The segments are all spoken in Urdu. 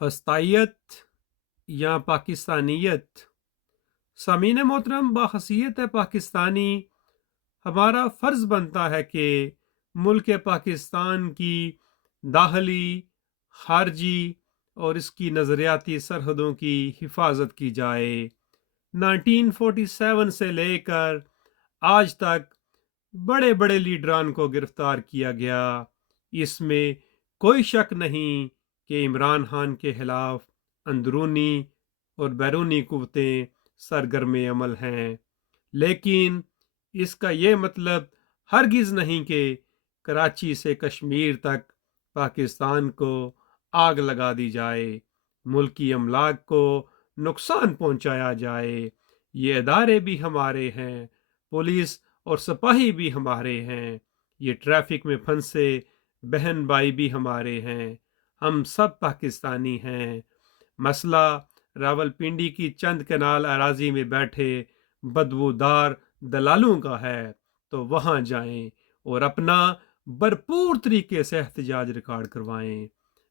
فسطائیت یا پاکستانیت۔ سامعین محترم، باحثیت پاکستانی ہمارا فرض بنتا ہے کہ ملک پاکستان کی داخلی، خارجی اور اس کی نظریاتی سرحدوں کی حفاظت کی جائے۔ 1947 سے لے کر آج تک بڑے بڑے لیڈران کو گرفتار کیا گیا۔ اس میں کوئی شک نہیں کہ عمران خان کے خلاف اندرونی اور بیرونی قوتیں سرگرم عمل ہیں، لیکن اس کا یہ مطلب ہرگز نہیں کہ کراچی سے کشمیر تک پاکستان کو آگ لگا دی جائے، ملکی املاک کو نقصان پہنچایا جائے۔ یہ ادارے بھی ہمارے ہیں، پولیس اور سپاہی بھی ہمارے ہیں، یہ ٹریفک میں پھنسے بہن بھائی بھی ہمارے ہیں، ہم سب پاکستانی ہیں۔ مسئلہ راولپنڈی کی چند کنال اراضی میں بیٹھے بدبودار دلالوں کا ہے تو وہاں جائیں اور اپنا بھرپور طریقے سے احتجاج ریکارڈ کروائیں۔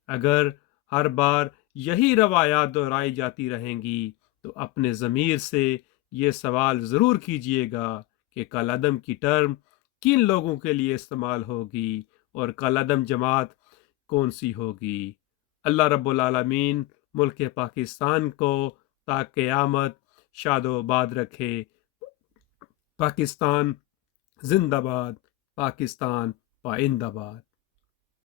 اگر ہر بار یہی روایات دہرائی جاتی رہیں گی تو اپنے ضمیر سے یہ سوال ضرور کیجئے گا کہ کالعدم کی ٹرم کن لوگوں کے لیے استعمال ہوگی اور کالعدم جماعت کون سی ہوگی۔ اللہ رب العالمین ملک پاکستان کو تا قیامت شاد و آباد رکھے۔ پاکستان زندہ باد، پاکستان پائندہ باد۔